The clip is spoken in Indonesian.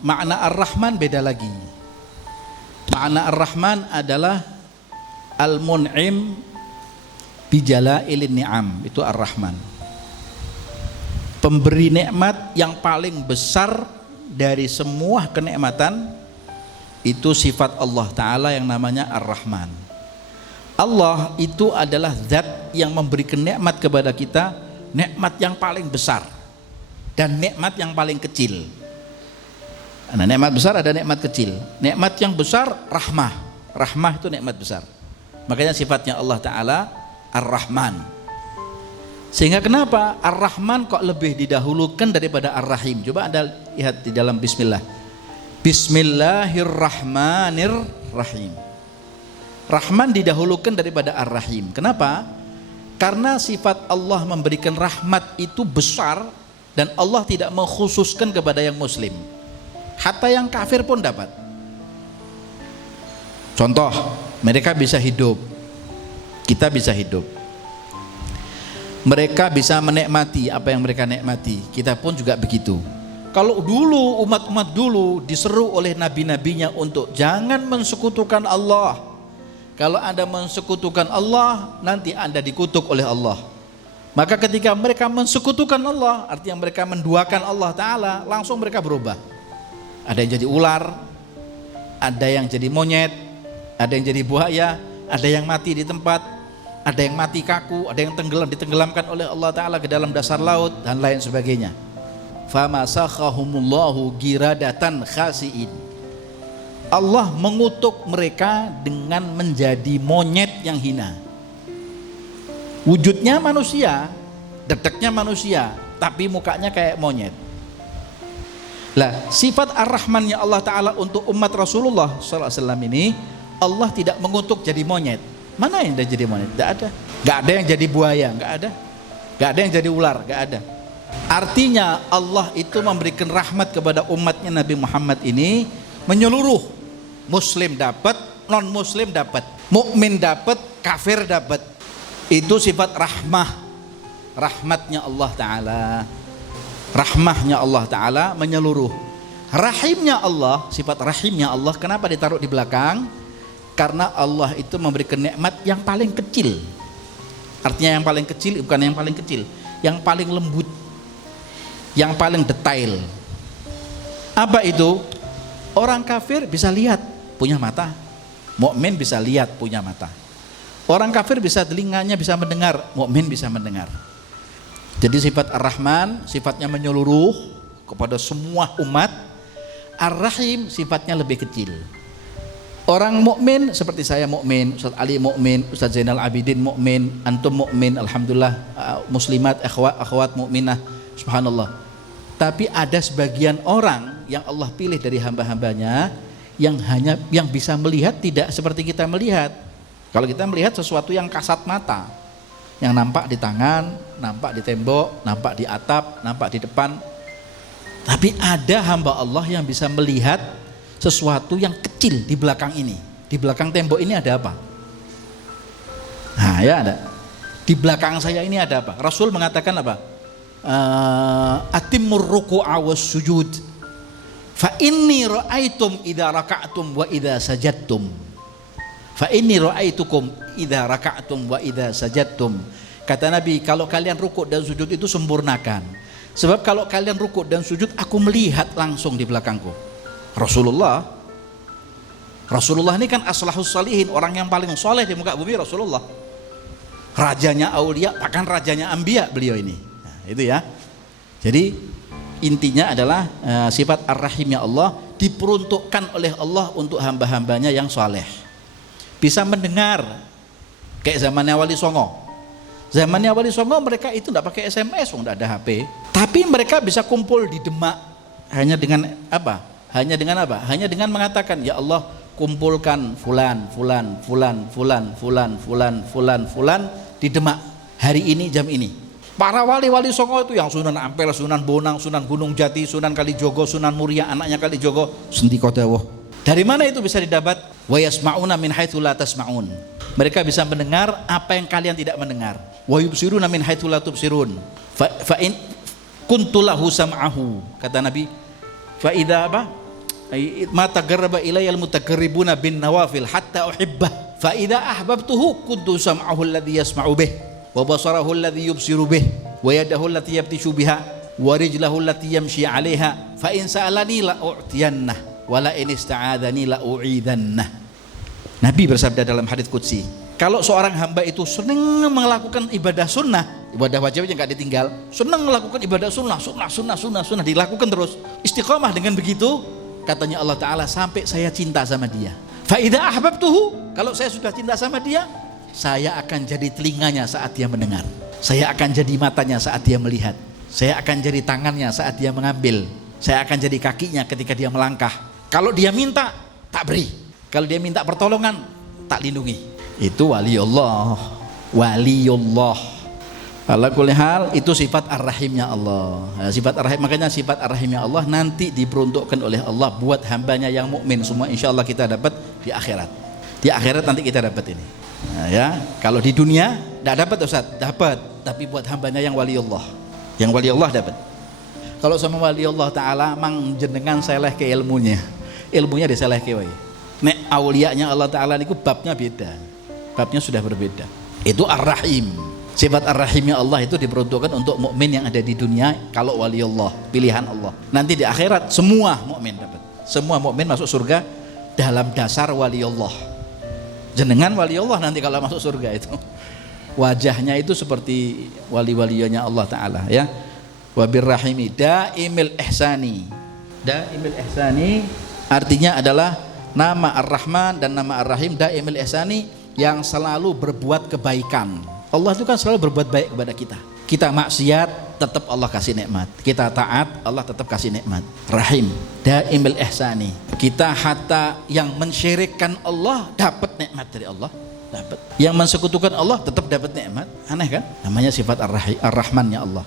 Makna Ar-Rahman beda lagi. Makna Ar-Rahman adalah Al-Mun'im bijalailin ni'am, itu Ar-Rahman. Pemberi nikmat yang paling besar dari semua kenikmatan, itu sifat Allah Ta'ala yang namanya Ar-Rahman. Allah itu adalah zat yang memberikan nikmat kepada kita, nikmat yang paling besar dan nikmat yang paling kecil. Nah, nikmat besar ada nikmat kecil. Nikmat yang besar rahmah. Rahmah itu nikmat besar. Makanya sifatnya Allah Ta'ala Ar-Rahman. Sehingga kenapa Ar-Rahman kok lebih didahulukan daripada Ar-Rahim? Coba Anda lihat di dalam Bismillah. Bismillahirrahmanirrahim. Rahman didahulukan daripada Ar-Rahim. Kenapa? Karena sifat Allah memberikan rahmat itu besar dan Allah tidak mengkhususkan kepada yang muslim. Hatta yang kafir pun dapat. Contoh, mereka bisa hidup, kita bisa hidup. Mereka bisa menikmati apa yang mereka nikmati, kita pun juga begitu. Kalau dulu umat-umat dulu diseru oleh nabi-nabinya untuk jangan mensekutukan Allah. Kalau Anda mensekutukan Allah, nanti Anda dikutuk oleh Allah. Maka ketika mereka mensekutukan Allah, artinya mereka menduakan Allah Ta'ala, langsung mereka berubah. Ada yang jadi ular, ada yang jadi monyet, ada yang jadi buaya, ada yang mati di tempat, ada yang mati kaku, ada yang ditenggelamkan oleh Allah Ta'ala ke dalam dasar laut, dan lain sebagainya. Famasakhahumullahu giradatan khasiin. Allah mengutuk mereka dengan menjadi monyet yang hina. Wujudnya manusia, dedeknya manusia, tapi mukanya kayak monyet. Lah, sifat Ar-Rahmannya Allah Ta'ala untuk umat Rasulullah SAW ini, Allah tidak mengutuk jadi monyet. Mana yang jadi monyet? Tidak ada. Gak ada yang jadi buaya, gak ada. Gak ada yang jadi ular, gak ada. Artinya Allah itu memberikan rahmat kepada umatnya Nabi Muhammad ini menyeluruh. Muslim dapat, non muslim dapat, mukmin dapat, kafir dapat. Itu sifat rahmah, rahmatnya Allah Ta'ala. Rahmahnya Allah Ta'ala menyeluruh. Rahimnya Allah, sifat rahimnya Allah, kenapa ditaruh di belakang? Karena Allah itu memberikan nikmat yang paling kecil. Artinya yang paling kecil bukan yang paling kecil, yang paling lembut, yang paling detail. Apa itu? Orang kafir bisa lihat, punya mata. Mukmin bisa lihat, punya mata. Orang kafir bisa telinganya bisa mendengar, mukmin bisa mendengar. Jadi sifat Ar-Rahman sifatnya menyeluruh kepada semua umat. Ar-Rahim sifatnya lebih kecil. Orang mukmin seperti saya mukmin, Ustaz Ali mukmin, Ustaz Zainal Abidin mukmin, antum mukmin, alhamdulillah, muslimat, akhwat mukminah, subhanallah. Tapi ada sebagian orang yang Allah pilih dari hamba-hambanya yang bisa melihat tidak seperti kita melihat. Kalau kita melihat sesuatu yang kasat mata, yang nampak di tangan, nampak di tembok, nampak di atap, nampak di depan. Tapi ada hamba Allah yang bisa melihat sesuatu yang kecil di belakang ini. Di belakang tembok ini ada apa? Nah ya ada. Di belakang saya ini ada apa? Rasul mengatakan apa? Atimmur ruku'a was sujud. Fa inni ra'aitum idza raka'tum wa idza sajadtum. Fa inni ra'aitukum idza raka'tum wa idza sajadtum. Kata Nabi, kalau kalian rukuk dan sujud itu sempurnakan. Sebab kalau kalian rukuk dan sujud, aku melihat langsung di belakangku. Rasulullah ini kan aslahus salihin, orang yang paling soleh di muka bumi. Rasulullah rajanya aulia, bahkan rajanya anbiya beliau ini. Nah, itu ya. Jadi intinya adalah sifat Ar-Rahimnya Allah diperuntukkan oleh Allah untuk hamba-hambanya yang soleh. Bisa mendengar kayak zamannya Wali Songo. Zamannya Wali Songo mereka itu tidak pakai SMS, tidak ada HP. Tapi mereka bisa kumpul di Demak hanya dengan apa? Hanya dengan apa? Hanya dengan mengatakan, ya Allah, kumpulkan fulan di Demak hari ini jam ini. Para wali-wali Songo itu yang Sunan Ampel, Sunan Bonang, Sunan Gunung Jati, Sunan Kalijogo, Sunan Muria, anaknya Kalijogo, Sendikodewo. Dari mana itu bisa didapat? Wa yasma'una min haitsu la tasma'un. Mereka bisa mendengar apa yang kalian tidak mendengar. Wa yubsiruna min haitsu la tubsirun. Fa in kuntu lahu sam'ahu. Kata Nabi, fa idza ma taqarraba ilayya al-mutaqarribuna bin nawafil hatta uhibbah fa idza ahbabtuhu kuntu sam'ahu alladhi yasma'u bih wa basarahu alladhi yubsiru bih wa yadahu allati yabtishu biha wa rijlahu allati yamshi 'alaiha fa in sa'alani la u'tiyannah wa la in ista'adzani la u'idannah. Nabi bersabda dalam hadits qudsi, kalau seorang hamba itu senang melakukan ibadah sunnah, ibadah wajibnya nggak ditinggal, senang melakukan ibadah sunnah dilakukan terus, istiqomah dengan begitu, katanya Allah Ta'ala, sampai saya cinta sama dia. Fa idza ahbabtuhu, kalau saya sudah cinta sama dia, saya akan jadi telinganya saat dia mendengar, saya akan jadi matanya saat dia melihat, saya akan jadi tangannya saat dia mengambil, saya akan jadi kakinya ketika dia melangkah. Kalau dia minta, tak beri. Kalau dia minta pertolongan, tak lindungi. Itu waliullah. Waliullah. Ala kulli hal, itu sifat ar-rahimnya Allah. Sifat ar-rahim, makanya sifat ar-rahimnya Allah nanti diperuntukkan oleh Allah buat hambanya yang mukmin semua, insyaallah kita dapat di akhirat. Di akhirat nanti kita dapat ini. Nah, ya, kalau di dunia tidak dapat Ustaz, dapat, tapi buat hambanya yang waliullah. Yang waliullah dapat. Kalau sama waliullah taala mang jenengan seleh ke ilmunya. Ilmunya diseleh ke wae. Nek auliyanya Allah Ta'ala niku babnya beda, babnya sudah berbeda. Itu ar-rahim. Sifat ar-rahimnya Allah itu diperuntukkan untuk mukmin yang ada di dunia. Kalau waliullah, pilihan Allah, nanti di akhirat semua mukmin dapat. Semua mukmin masuk surga dalam dasar waliullah. Jenengan waliullah nanti kalau masuk surga itu wajahnya itu seperti wali-walinya Allah Ta'ala, ya. Wabirrahimi daimil ihsani. Daimil ihsani artinya adalah nama Ar-Rahman dan nama Ar-Rahim, daimil ihsani, yang selalu berbuat kebaikan. Allah itu kan selalu berbuat baik kepada kita. Kita maksiat, tetap Allah kasih nikmat. Kita taat, Allah tetap kasih nikmat. Rahim, daimil ihsani. Kita hatta yang mensyirikkan Allah dapat nikmat dari Allah, dapat. Yang mensekutukan Allah tetap dapat nikmat. Aneh kan? Namanya sifat Ar-Rahmannya Allah.